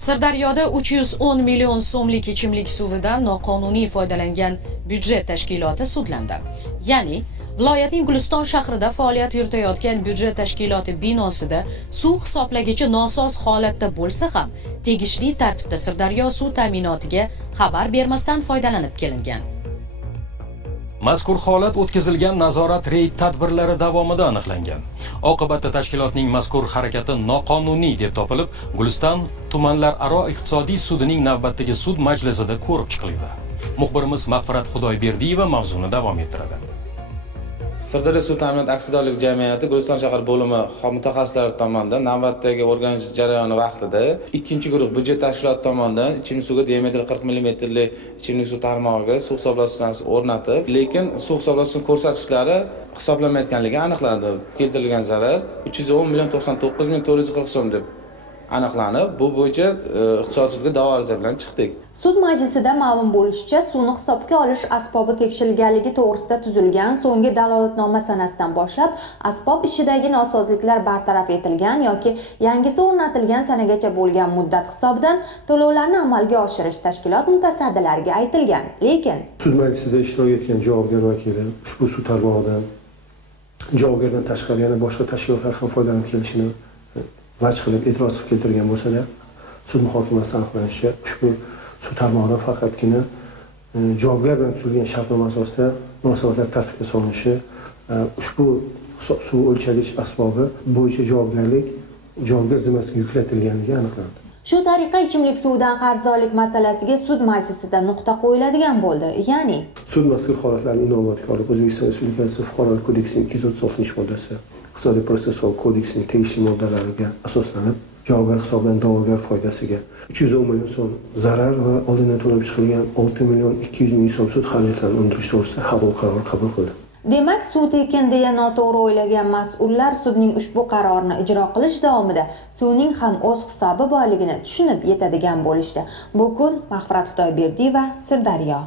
Sirdaryoda 310 million so'mlik ichimlik suvidan noqonuniy foydalangan byudjet tashkiloti sudlandi. Ya'ni, viloyatning Guliston shahrida faoliyat yuritayotgan byudjet tashkiloti binosida suv hisoblagichi nosoz holatda bo'lsa ham, tegishli tartibda Sirdaryo suv ta'minotiga xabar bermasdan foydalanib kelingan. Mazkur holat o'tkazilgan nazorat reyd tadbirlari davomida aniqlangan. Oqibatda tashkilotning mazkur harakati noqonuniy deb topilib, Guliston tumanlararo iqtisodiy sudining navbatdagi sud majlisida ko'rib chiqildi. Muxbirimiz Mag'firat Xudoyberdiyeva mavzuni davom ettiradi. Sirdaryo suv ta'minot aksiyadorlik jamiyati Guliston shahar bo'limi mutaxassislari tomonidan navbatdagi o'rganish jarayoni vaqtida ikkinchi guruh byudjet tashkiloti tomonidan ichimlik suvga diametri 40 mm li ichimlik suv tarmog'iga suv hisoblash stansiyasi o'rnatib, lekin suv hisoblash ko'rsatkichlari hisoblanmayotganligi aniqlandi. Keltirilgan zarar 310 million 99 ming 440 so'm deb aniqlanib, bu bo'yicha iqtisodiy sudga da'vo ariza bilan chiqdik. Sud majlisida ma'lum bo'lishicha, suvni hisobga olish asbobi tekshirilganligi to'g'risida tuzilgan so'nggi dalolatnoma sanasidan boshlab asbob ishidagi nosozliklar bartaraf etilgan yoki yangisi o'rnatilgan sanagacha bo'lgan muddat hisobidan to'lovlarni amalga oshirish tashkilot mutasaddilariga aytilgan. Lekin sud majlisida ishtirok etgan javobgar vakili ushbu suv tarmog'idan javobgardan tashqari yana boshqa tashkilotlar ham foydalanib kelishini vaj qilib e'tiroz keltirgan bo'lsa-da, sud muhokamasi aniqlanishicha ushbu suv tarmog'idan faqatgina javobgar bilan tuzilgan shartnoma asosida munosabatlar tartibga solinishi, ushbu suv o'lchagich asbobi bo'yicha javobgar zimmasiga yuklatilganligi aniqlandi. Shu tariqa ichimlik suvidan qarzdorlik masalasiga sud majlisida nuqta qo'yiladigan bo'ldi. Ya'ni sud mazkur holatlarni inobatga olib O'zbekiston Respublikasi Fuqarolik kodeksining 236-moddasi, Iqtisodiy protsessual kodeksining tegishli moddalariga asoslanib, javobgar hisobidan da'vogar foydasiga 310 million so'm zarar va oldindan to'lab chiqilgan 6 million 200 ming so'm sud xarajatlarini undirish to'g'risida qaror qabul qildi. Demak, suv tekin deya noto'g'ri o'ylagan mas'ullar sudning ushbu qarorini ijro qilish davomida suvning ham o'z hisobi borligini tushunib yetadigan bo'lishdi. Bu kun Mag'firat Xudoyberdiyeva, Sirdaryo.